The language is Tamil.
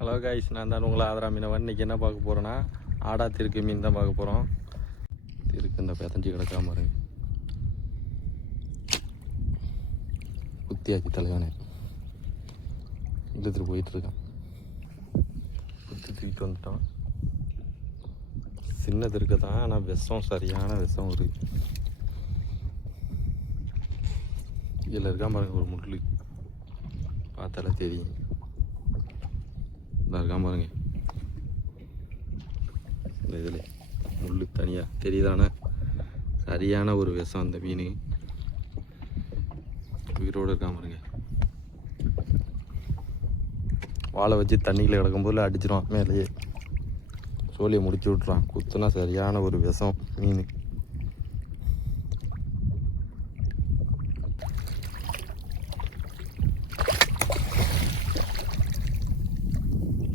ஹலோ காய்ஸ், நான் தான் உங்களை ஆதரா மீனவன். இன்றைக்கி என்ன பார்க்க போகிறேன்னா, ஆடா திருக்கு மீன் தான் பார்க்க போகிறோம். திருக்கு இந்த பெதஞ்சி கிடக்காம பாருங்க, குத்தியாக்கி தலைவனே இழுத்துட்டு போயிட்டுருக்கான். குத்தி தூக்கிட்டு வந்துட்டான். சின்ன திருக்கு தான், ஆனால் விஷம், சரியான விஷம் இருக்குது. இதில் இருக்கான் பாருங்க ஒரு முள், பார்த்தாலே தெரியும். இந்த இருக்கான் பாருங்க, இந்த இதில் முள் தனியாக தெரியுதானே, சரியான ஒரு விஷம் அந்த மீன். உயிரோடு இருக்கான் பாருங்க. வாழை வச்சு தண்ணியில் கிடக்கும்போது அடிச்சிடும் மேலேயே, சோழியை முடிச்சு விட்றான். குத்துனா சரியான ஒரு விஷம் மீன்.